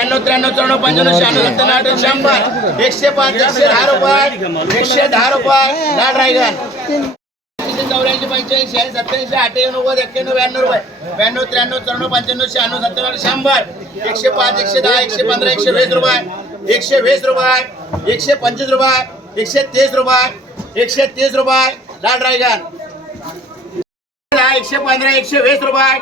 ब्याण्णव त्र्याण्णव चौऱ्याण्णव पंच्याण्णव शहाण्णव सत्त्याण्णव अठ्ठ्याण्णव शंभर. एकशे पाच एकशे दहा रुपये. एकशे दहा रुपये. लाल रायगन चौऱ्याऐंशी पंच्याऐंशी आहे सत्याऐंशी अठ्ठ्याण्णव नव्वद एक्क्याण्णव ब्याण्णव रुपये. ब्याण्णव त्र्याण्णव चौऱ्याण्णव पंच्याण्णव शहाण्णव सत्त्याण्णव शंभर. एकशे पाच एकशे दहा एकशे पंधरा एकशे वीस रुपये. एकशे वीस रुपये. एकशे पंचवीस रुपये. एकशे तीस रुपये. एकशे तीस रुपये. लाल रायगन दहा एकशे पंधरा एकशे वीस रुपये.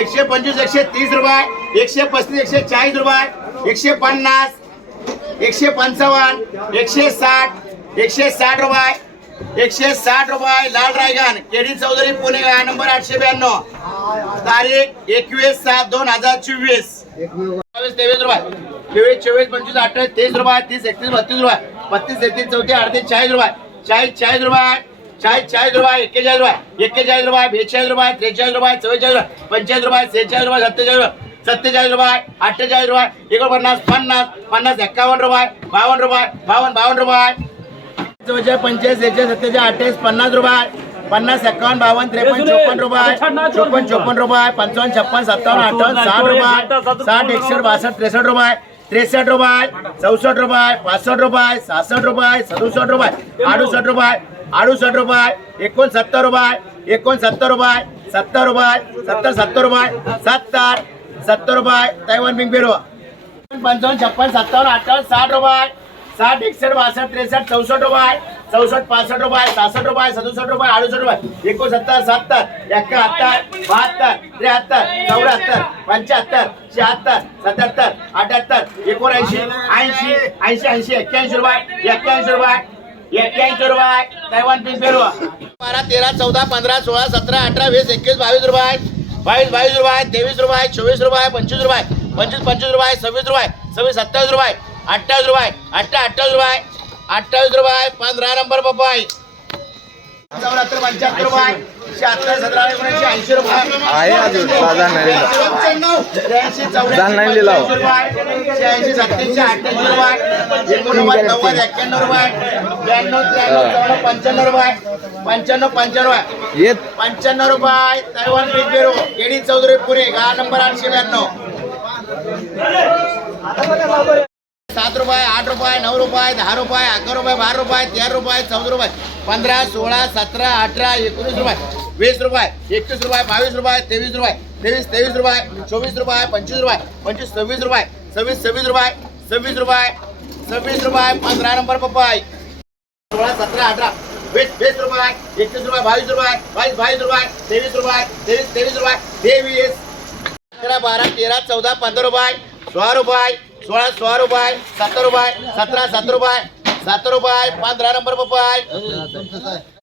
एकशे पंचवीस एकशे तीस रुपये. एकशे पस्तीस एकशे चाळीस रुपये. एकशे पन्नास एकशे पंचावन्न एकशे साठ एकशे साठ रुपये एकशे साठ रुपये. लाल रायगन K D Chaudhari Pune number आठशे ब्याण्णव. तारीख एकवीस सात दोन हजार चोवीस. बावीस तेवीस रुपये. तेवीस चोवीस पंचवीस अठ्ठावीस तीस रुपये तीस एकतीस बत्तीस रुपये. बत्तीस तेहतीस चौतीस अडतीस चाळीस रुपये. चाळीस चाळीस रुपये. चाळीस चाळीस रुपये एक्केचाळीस रुपये. एक्केचाळीस रुपये बेचाळीस रुपये त्रेचाळीस रुपये चव्वेचाळीस रुपये पंचेचाळीस रुपये सेहेचाळीस रुपये सत्तेचाळीस रुपये. सत्तेचाळीस रुपये अठ्ठेचाळीस रुपये एकोणपन्नास पन्नास पन्नास एक्कावन्न रुपये बावन्न रुपये बावन्न बावन्न रुपये. पंचेचाळीस सेहेचाळीस सत्तेचाळीस अठ्ठावीस पन्नास रुपये पन्नास एक्कावन्न बावन्न त्रेपन्न चोपन्न रुपये चोपन्न चोपन्न रुपये पंचावन्न छप्पन सत्तावन्न अठ्ठावन्न साठ रुपये साठ एकसष्ट बासष्ट त्रेसष्ट रुपये त्रेसष्ट रुपये चौसष्ट रुपये पासष्ट रुपये सहासष्ट रुपये सदुसष्ट रुपये अडुसष्ट रुपये अडुसष्ट रुपये एकोणसत्तर रुपये एकोणसत्तर रुपये सत्तर रुपये सत्तर सत्तर रुपये सत्तर सत्तर रुपये तैवान बिंग पेरू पंचावन्न छप्पन सत्तावन्न अठ्ठावन्न साठ रुपये. साठ एकसष्ट बासष्ट त्रेसष्ट चौसष्ट रुपये. चौसष्ट पासष्ट रुपये सहासष्ट रुपये सदुसष्ट रुपये अडुसष्ट रुपये. एकोणसत्तर सत्तर एकाहत्तर बहात्तर त्र्याहत्तर चौऱ्याहत्तर पंच्याहत्तर शहात्तर सत्याहत्तर अठ्याहत्तर एकोणऐंशी ऐंशी ऐंशी ऐंशी एक्क्याऐंशी रुपये एक्क्याऐंशी रुपये एक्क्याऐंशी रुपये. तैवान पीस पेरू बारा तेरा चौदा पंधरा सोळा सतरा अठरा वीस एकवीस बावीस रुपये. बावीस बावीस रुपये तेवीस रुपये चोवीस रुपये पंचवीस रुपये पंचवीस पंचवीस रुपये सव्वीस रुपये सव्वीस सत्तावीस रुपये अठ्ठावीस रुपये अठ्ठा अठ्ठावीस रुपये अठ्ठावीस रुपये पंधरा नंबर पप्पा चौऱ्याहत्तर पंच्याहत्तर रुपये आहे अजून. हो. पंच्याण्णव रुपये. पंच्याण्णव पंच्याण्णव येत. पंच्याण्णव रुपये तैवान पीक पेरू. केडी चौधरी पुणे गा नंबर आठशे ब्याण्णव. सात रुपये आठ रुपये नऊ रुपये दहा रुपये अकरा रुपये बारा रुपये तेरा रुपये चौदा रुपये पंधरा सोळा सतरा अठरा एकोणीस रुपये वीस रुपये एकवीस रुपये बावीस रुपये तेवीस रुपये तेवीस तेवीस रुपये चोवीस रुपये पंचवीस रुपये पंचवीस सव्वीस रुपये सव्वीस सव्वीस रुपये सव्वीस रुपये सव्वीस रुपये पंधरा नंबर पप्पाई. सोळा सतरा अठरा वीस वीस रुपये एकवीस रुपये बावीस रुपये बावीस बावीस रुपये तेवीस रुपये तेवीस तेवीस रुपये तेवीस. अकरा बारा तेरा चौदा पंधरा रुपये सोळा रुपये सोळा सोळा रुपये सत्तर रुपये सतरा सत्तर रुपये सत्तर रुपये पंधरा नंबर रुपये